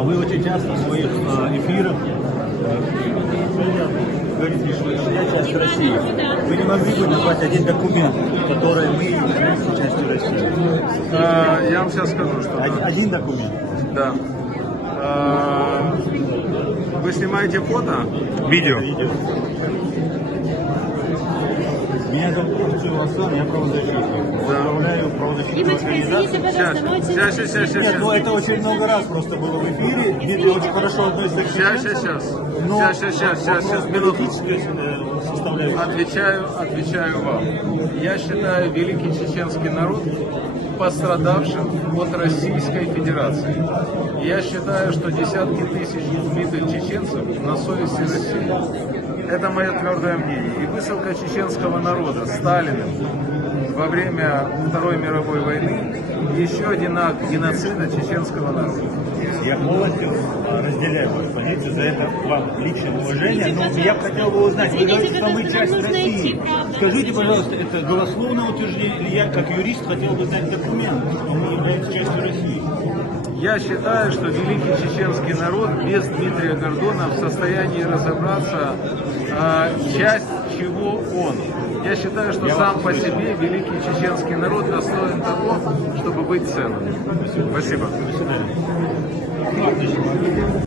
Вы очень часто в своих эфирах говорите, что я часть России. Вы не могли бы назвать один документ, который мы являемся частью России? Я вам сейчас скажу, что... Один документ? Да. Вы снимаете фото? Видео? Видео. Меня зовут Артем Асан, я правозащитник. Возглавляю правозащитную организацию. Сейчас. Нет, ну это очень много раз просто было в эфире. Дмитрий очень хорошо относится к Сейчас. Минуту. Отвечаю вам. Я считаю великий чеченский народ пострадавшим от Российской Федерации. Я считаю, что десятки тысяч убитых чеченцев на совести России. Это мое твердое мнение. И высылка чеченского народа Сталиным во время Второй мировой войны еще один акт геноцида чеченского народа. Я полностью разделяю вашу позицию, за это вам личное уважение, но я хотел бы узнать, вы говорите, что мы часть России. Скажите, пожалуйста, это голословное утверждение, или я, как юрист, хотел бы знать документ, что мы являемся частью России? Я считаю, что великий чеченский народ без Дмитрия Гордона в состоянии разобраться, часть чего он. Я считаю, что сам по себе великий чеченский народ достоин того, чтобы быть целым. Спасибо. До свидания.